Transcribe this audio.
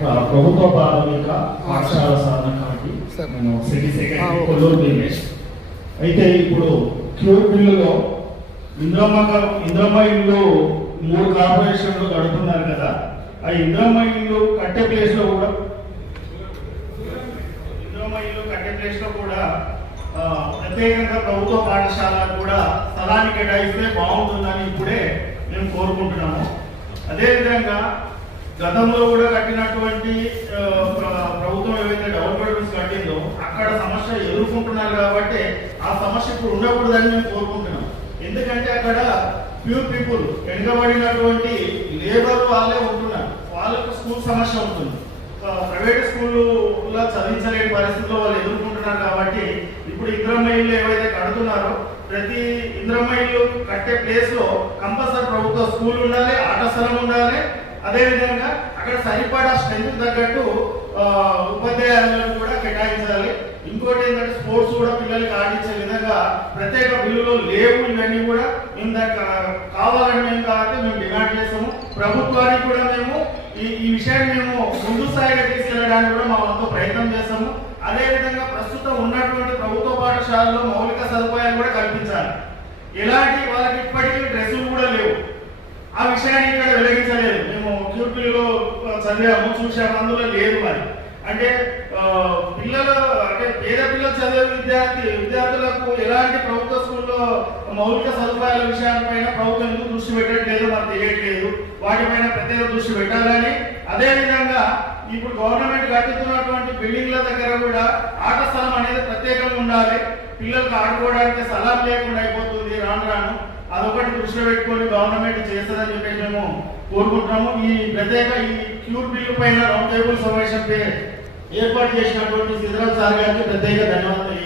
ప్రభుత్వ ప్రాథమిక పాఠశాల సాధన committee city secretary Kolluru Dinesh. అయితే ఇప్పుడు క్యూర్ బిల్లులో ఇంద్రమ్మ ఇల్లు 3 కార్పొరేషన్లు కడుతున్నారు కదా, ఆ ఇంద్రమ్మ ఇల్లు కట్టే ప్లేస్ లో కూడా ప్రత్యేకంగా ప్రభుత్వ పాఠశాల కూడా స్థలాన్ని కేటాయిస్తే బాగుంటుందని ఇప్పుడే మేము కోరుకుంటున్నాము. అదేవిధంగా గతంలో కూడా కట్టినటువంటి ప్రభుత్వం ఏవైతే డెవలప్మెంట్స్ కట్టిందో అక్కడ సమస్య ఎదుర్కొంటున్నారు కాబట్టి ఆ సమస్య ఇప్పుడు ఉండకూడదని మేము కోరుకుంటున్నాం. ఎందుకంటే అక్కడ ప్యూర్ పీపుల్ వెనుకబడినటువంటి లేబర్ వాళ్ళే ఉంటున్నారు, వాళ్ళకు స్కూల్ సమస్య ఉంటుంది. ప్రైవేట్ స్కూల్లో చదివించలేని పరిస్థితుల్లో వాళ్ళు ఎదుర్కొంటున్నారు కాబట్టి ఇప్పుడు ఇంద్రమ్మ ఇల్లు ఏవైతే కడుతున్నారో ప్రతి ఇంద్రమ్మ ఇల్లు కట్టే ప్లేస్ లో కంపల్సరీ ప్రభుత్వ స్కూల్ ఉండాలి, ఆట స్థలం ఉండాలి. అదేవిధంగా అక్కడ సరిపడా స్ట్రెంత్ తగ్గట్టు ఉపాధ్యాయులను కూడా కేటాయించాలి. ఇంకోటి ఏంటంటే స్పోర్ట్స్ కూడా పిల్లలకి ఆడించే విధంగా ప్రత్యేక బిల్లులో లేవు. ఇవన్నీ కూడా మేము దానికి కావాలని మేము కాబట్టి మేము డిమాండ్ చేస్తాము. ప్రభుత్వానికి కూడా మేము ఈ విషయాన్ని మేము ముందు స్థాయిగా తీసుకెళ్ళడానికి కూడా మా వంతు ప్రయత్నం చేస్తాము. అదేవిధంగా ప్రస్తుతం ఉన్నటువంటి ప్రభుత్వ పాఠశాలలో మౌలిక సదుపాయాలు కూడా కల్పించాలి. ఎలాంటి వాళ్ళకి ఇప్పటికీ డ్రెస్సులు కూడా లేవు, ఆ విషయాన్ని ఇక్కడ వెలిగించలేదు. మేము క్యూర్పిల్లో చదివాము, చూసాము, అందులో లేదు. మరి అంటే పిల్లలు అంటే పేద పిల్లలు చదివే విద్యార్థులకు ఎలాంటి ప్రభుత్వ స్కూల్లో మౌలిక సదుపాయాల విషయాలపైన ప్రభుత్వం ఎందుకు దృష్టి పెట్టట్లేదు మాకు తెలియట్లేదు. వాటిపైన ప్రత్యేక దృష్టి పెట్టాలని, అదేవిధంగా ఇప్పుడు గవర్నమెంట్ కట్టుతున్నటువంటి బిల్డింగ్ల దగ్గర కూడా ఆట స్థలం అనేది ప్రత్యేకంగా ఉండాలి. పిల్లలకు ఆడుకోవడానికి స్థలం లేకుండా అయిపోతుంది రాను రాను. అదొకటి దృష్టిలో పెట్టుకొని గవర్నమెంట్ చేస్తుందని చెప్పేసి మేము కోరుకుంటున్నాము. ఈ క్యూర్ బిల్లు పైన రౌండ్ టేబుల్ సమావేశం ఏర్పాటు చేసినటువంటి సిద్ధరాజ్ సార్ గారికి ప్రత్యేక ధన్యవాదాలు.